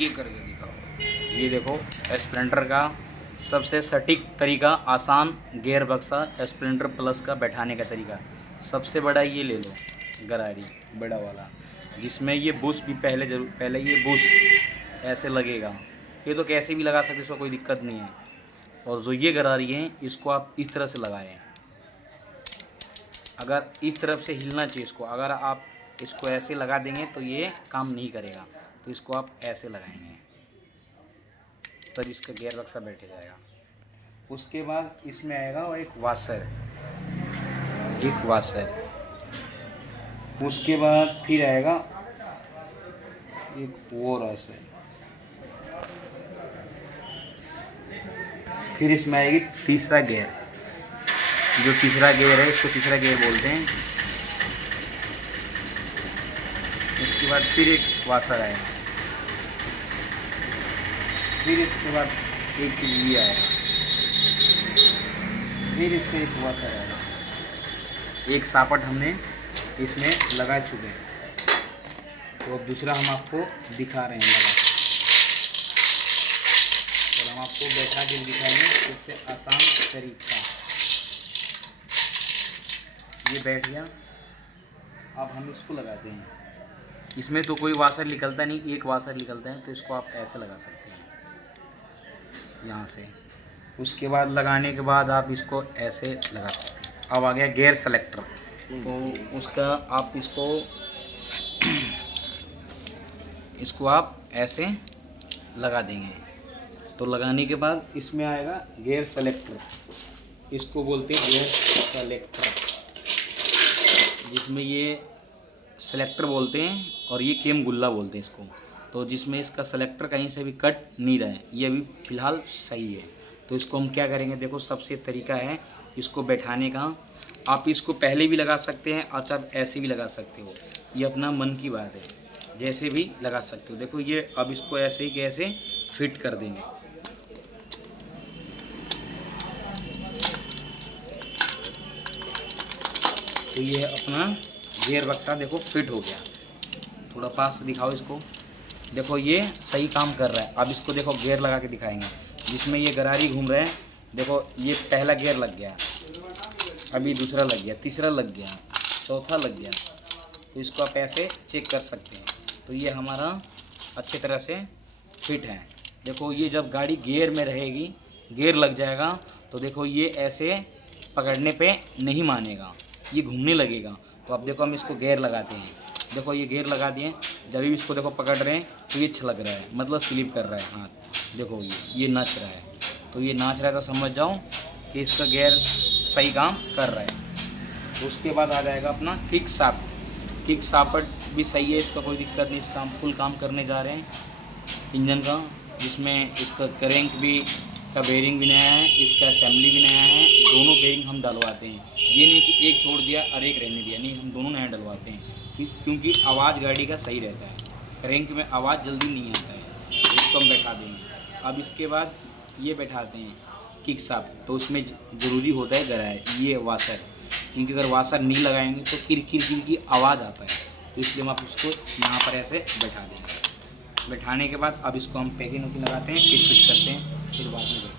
ये करके दिखाओ। ये देखो स्प्लेंडर का सबसे सटीक तरीका, आसान गियर बक्सा स्प्लेंडर प्लस का बैठाने का तरीका। सबसे बड़ा ये ले लो गरारी बड़ा वाला, जिसमें ये बुश भी पहले ये बुश ऐसे लगेगा। ये तो कैसे भी लगा सकते, इसको कोई दिक्कत नहीं है। और जो ये गरारी है इसको आप इस तरह से लगाएं। अगर इस तरफ से हिलना चाहिए इसको, अगर आप इसको ऐसे लगा देंगे तो ये काम नहीं करेगा। तो इसको आप ऐसे लगाएंगे तब इसका गियर बक्सा बैठ जाएगा। उसके बाद इसमें आएगा वो एक वाशर। उसके बाद फिर आएगा एक और वाशर। फिर इसमें आएगी तीसरा गियर। जो तीसरा गियर है इसको तीसरा गियर बोलते हैं। इसके बाद फिर एक वाशर आएगा। फिर इसके बाद एक चीज़ ये आएगा। फिर इसका एक वाशर आएगा। एक सापट हमने इसमें लगा चुके हैं, तो अब दूसरा हम आपको दिखा रहे हैं लगा। और हम आपको बैठा के दिखाएंगे सबसे आसान तरीका। ये बैठ गया। अब हम इसको लगाते हैं। इसमें तो कोई वाशर निकलता नहीं, एक वाशर निकलता है, तो इसको आप ऐसे लगा सकते हैं यहाँ से। उसके बाद लगाने के बाद आप इसको ऐसे लगा सकते हैं। अब आ गया गियर सेलेक्टर। तो उसका आप इसको आप ऐसे लगा देंगे। तो लगाने के बाद इसमें आएगा गियर सेलेक्टर। इसको बोलते हैं गियर सेलेक्टर, जिसमें ये सेलेक्टर बोलते हैं और ये केम गुल्ला बोलते हैं इसको। तो जिसमें इसका सेलेक्टर कहीं से भी कट नहीं रहा है, ये अभी फ़िलहाल सही है। तो इसको हम क्या करेंगे, देखो सबसे तरीका है इसको बैठाने का। आप इसको पहले भी लगा सकते हैं और आप ऐसे भी लगा सकते हो, ये अपना मन की बात है, जैसे भी लगा सकते हो। देखो ये अब इसको ऐसे ही कैसे फिट कर देंगे। तो ये अपना गियर बक्सा देखो फिट हो गया। थोड़ा पास से दिखाओ इसको। देखो ये सही काम कर रहा है। अब इसको देखो गियर लगा के दिखाएंगे, जिसमें ये गरारी घूम रहे हैं। देखो ये पहला गियर लग गया, अभी दूसरा लग गया, तीसरा लग गया, चौथा लग गया। तो इसको आप ऐसे चेक कर सकते हैं। तो ये हमारा अच्छी तरह से फिट है। देखो ये जब गाड़ी गियर में रहेगी, गियर लग जाएगा, तो देखो ये ऐसे पकड़ने पे नहीं मानेगा, ये घूमने लगेगा। तो अब देखो हम इसको गियर लगाते हैं। देखो ये गियर लगा दिए। जब भी इसको देखो पकड़ रहे हैं तो ये छलक रहा है, मतलब स्लिप कर रहा है हाथ। देखो ये नाच रहा है। तो ये नाच रहा है तो समझ जाओ कि इसका गियर सही काम कर रहा है। तो उसके बाद आ जाएगा अपना किक सापट। किक सापट भी सही है, इसका कोई दिक्कत नहीं। इसका हम फुल काम करने जा रहे हैं इंजन का, जिसमें इसका क्रैंक भी का बेरिंग भी नया है, इसका असेंबली भी नया है। दोनों बेरिंग हम डलवाते हैं। ये नहीं कि एक छोड़ दिया और एक रहने दिया, नहीं, हम दोनों नया डलवाते हैं क्योंकि आवाज़ गाड़ी का सही रहता है। क्रैंक में आवाज़ जल्दी नहीं आता है। इसको हम बैठा देंगे। अब इसके बाद ये बैठाते हैं किक साप। तो उसमें ज़रूरी होता है गरारी, ये वाशर, क्योंकि अगर वाशर नहीं लगाएंगे तो किर किर किर की आवाज़ आता है। तो इसलिए हम आप इसको यहाँ पर ऐसे बैठा देंगे। बैठाने के बाद अब इसको हम पैकिंग लगाते हैं, फिर फिट करते हैं, फिर बाद में